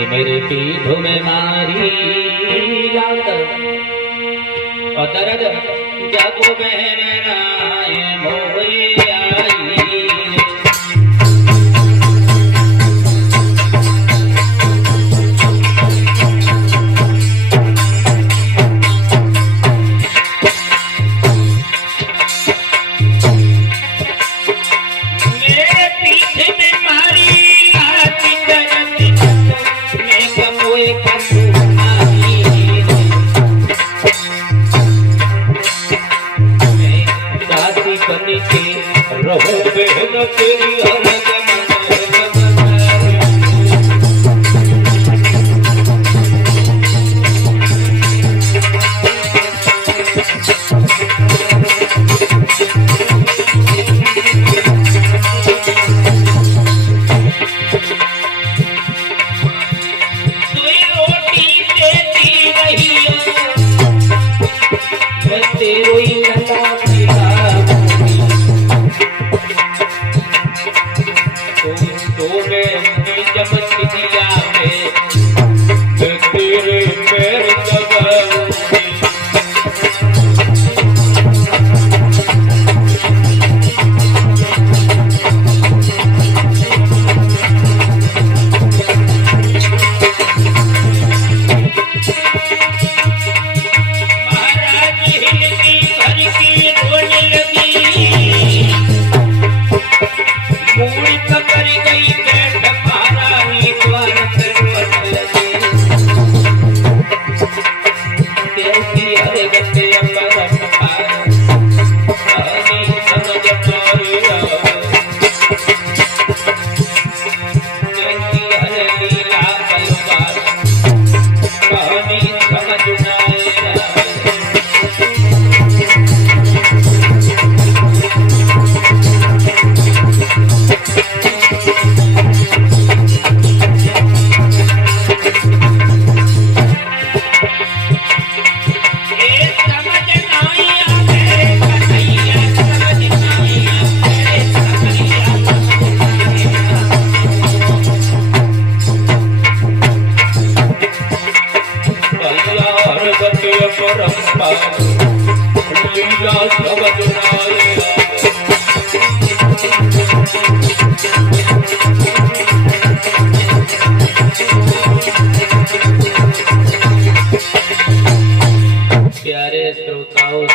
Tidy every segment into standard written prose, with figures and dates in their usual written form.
कि मेरे पीठ में मारी लात और दर्द जब बहन राय मोहे आई।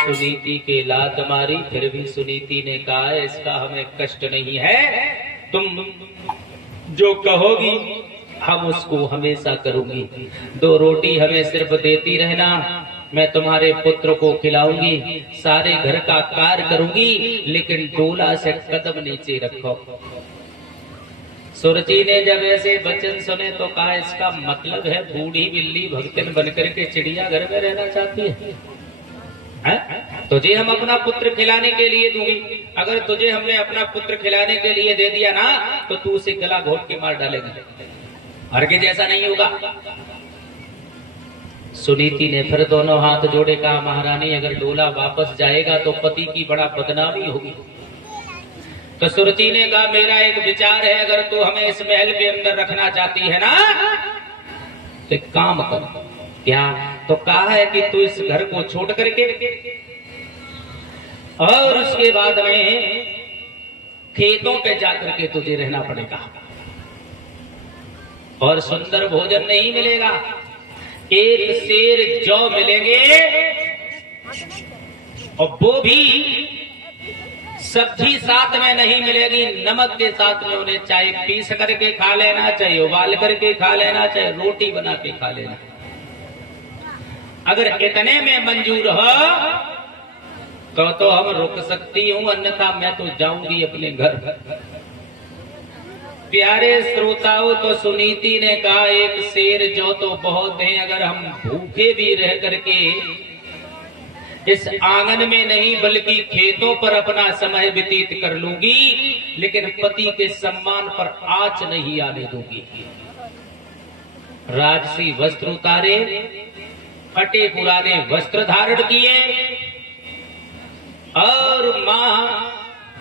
सुनीति के लात मारी, फिर भी सुनीति ने कहा इसका हमें कष्ट नहीं है, तुम जो कहोगी हम उसको हमेशा करूंगी। 2 रोटी हमें सिर्फ देती रहना, मैं तुम्हारे पुत्र को खिलाऊंगी, सारे घर का कार्य करूंगी, लेकिन डोला से कदम नीचे रखो। सुरजी ने जब ऐसे वचन सुने तो कहा इसका मतलब है बूढ़ी बिल्ली भक्तन बनकर के चिड़िया घर में रहना चाहती है? तुझे हम अपना पुत्र खिलाने के लिए दूंगी, अगर तुझे हमने अपना पुत्र खिलाने के लिए दे दिया ना तो तू उसे गला घोट के मार डालेगी, हरगिज ऐसा नहीं होगा। सुनीति ने फिर दोनों हाथ जोड़े, कहा महारानी अगर डोला वापस जाएगा तो पति की बड़ा बदनामी होगी। तो सुरजी ने कहा मेरा एक विचार है, अगर तू हमें इस महल के अंदर रखना चाहती है ना तो एक काम कर। क्या? तो कहा है कि तू इस घर को छोड़ करके और उसके बाद में खेतों पे जाकर के तुझे रहना पड़ेगा और सुंदर भोजन नहीं मिलेगा, एक शेर जौ मिलेंगे और वो भी सब्जी साथ में नहीं मिलेगी, नमक के साथ में उन्हें चाहे पीस करके खा लेना, चाहे उबाल करके खा लेना, चाहे रोटी बना के खा लेना। अगर इतने में मंजूर हो तो हम रुक सकती हूँ, अन्यथा मैं तो जाऊंगी अपने घर। प्यारे श्रोताओं, तो सुनीति ने कहा एक शेर जो तो बहुत है, अगर हम भूखे भी रह करके इस आंगन में नहीं बल्कि खेतों पर अपना समय व्यतीत कर लूंगी, लेकिन पति के सम्मान पर आंच नहीं आने दूंगी। राजसी वस्त्र उतारे, फटे पुराने वस्त्र धारण किए और मां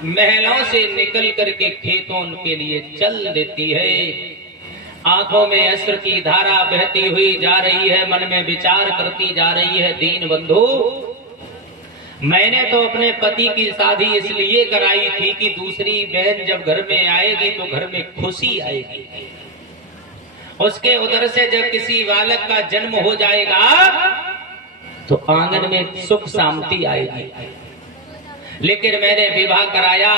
महलों से निकल करके खेतों के लिए चल देती है। आंखों में अश्रु की धारा बहती हुई जा रही है, मन में विचार करती जा रही है, दीन बंधु मैंने तो अपने पति की शादी इसलिए कराई थी कि दूसरी बहन जब घर में आएगी तो घर में खुशी आएगी, उसके उधर से जब किसी बालक का जन्म हो जाएगा तो आंगन में सुख शांति आएगी। लेकिन मैंने विवाह कराया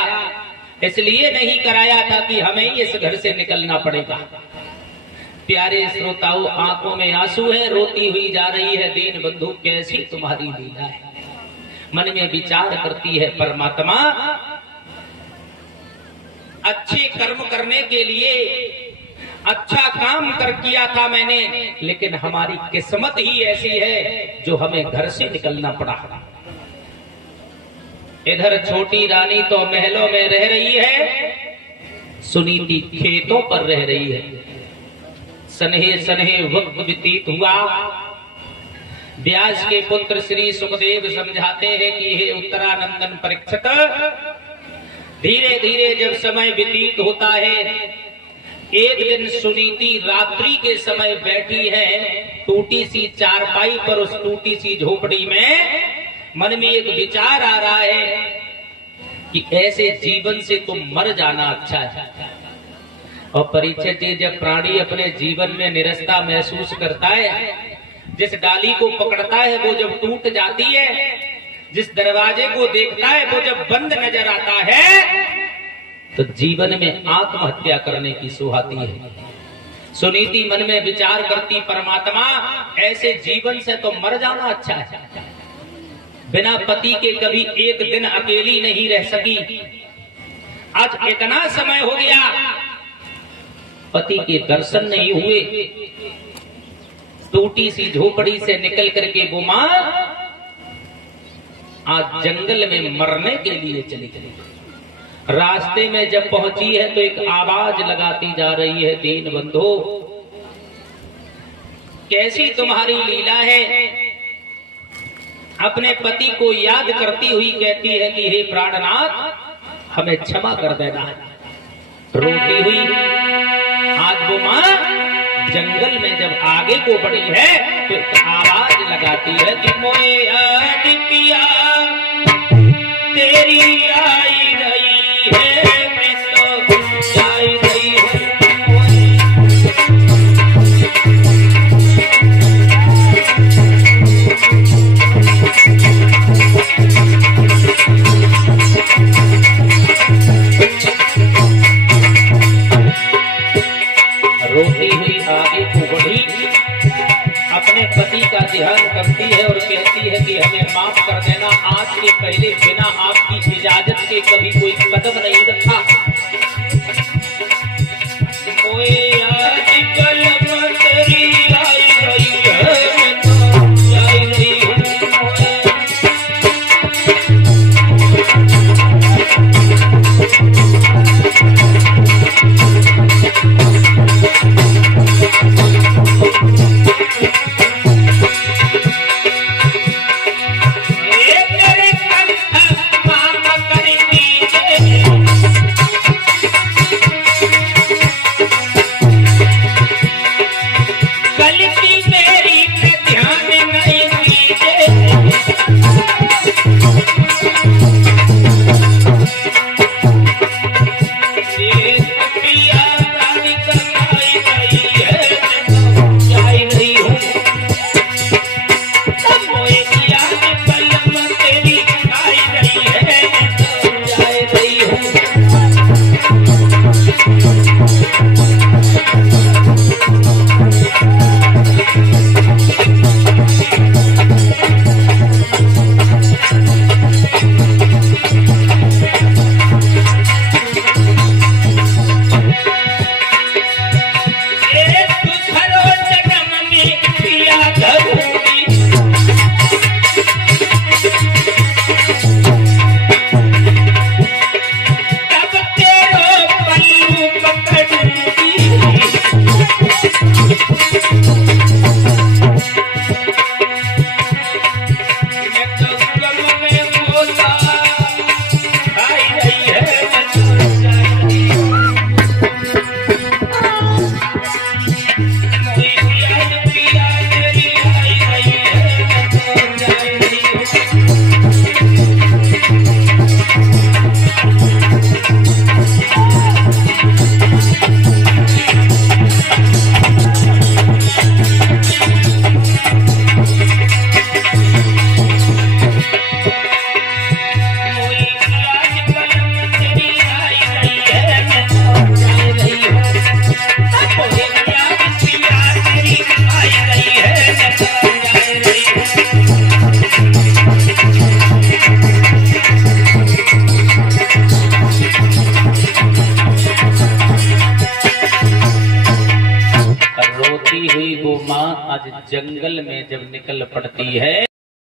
इसलिए नहीं कराया था कि हमें इस घर से निकलना पड़ेगा। प्यारे श्रोताओं, आंखों में आंसू है, रोती हुई जा रही है, दीन बंधु कैसी तुम्हारी लीला है। मन में विचार करती है, परमात्मा अच्छे कर्म करने के लिए अच्छा काम कर किया था मैंने, लेकिन हमारी किस्मत ही ऐसी है जो हमें घर से निकलना पड़ा। इधर छोटी रानी तो महलों में रह रही है, सुनीति खेतों पर रह रही है। सनहे सनहे वक्त व्यतीत हुआ। व्यास के पुत्र श्री सुखदेव समझाते हैं कि हे उत्तरानंदन परीक्षित, धीरे धीरे जब समय व्यतीत होता है, एक दिन सुनीति रात्रि के समय बैठी है टूटी सी चारपाई पर, उस टूटी सी झोपड़ी में मन में एक विचार आ रहा है कि ऐसे जीवन से तो मर जाना अच्छा है। और परीक्षित, जब प्राणी अपने जीवन में निरस्ता महसूस करता है, जिस डाली को पकड़ता है वो जब टूट जाती है, जिस दरवाजे को देखता है वो जब बंद नजर आता है, तो जीवन में आत्महत्या करने की सुहाती है। सुनीति मन में विचार करती, परमात्मा ऐसे जीवन से तो मर जाना अच्छा है। बिना पति के कभी एक दिन अकेली नहीं रह सकी, आज इतना समय हो गया पति के दर्शन नहीं हुए। टूटी सी झोपड़ी से निकल करके वो मां आज जंगल में मरने के लिए चली गई। रास्ते में जब पहुंची है तो एक आवाज लगाती जा रही है, दीन बंधु कैसी तुम्हारी लीला है। अपने पति को याद करती हुई कहती है कि हे प्राणनाथ हमें क्षमा कर देना। रोती हुई आज वो मां जंगल में जब आगे को बढ़ी है तो एक आवाज लगाती है कि मोए याद पिया तेरी आई रही है, मैं तो आई रही हूँ। रोती हुई आगे को बढ़ी, अपने पति का ध्यान करती है और कहती है कि हमें माफ कर देना, आज के पहले बिना आपकी इजाजत के कभी कोई कदम नहीं रखा। मोए आज कलम तेरी आई रही है, मैं तो आई रही हूँ। जब निकल पड़ती है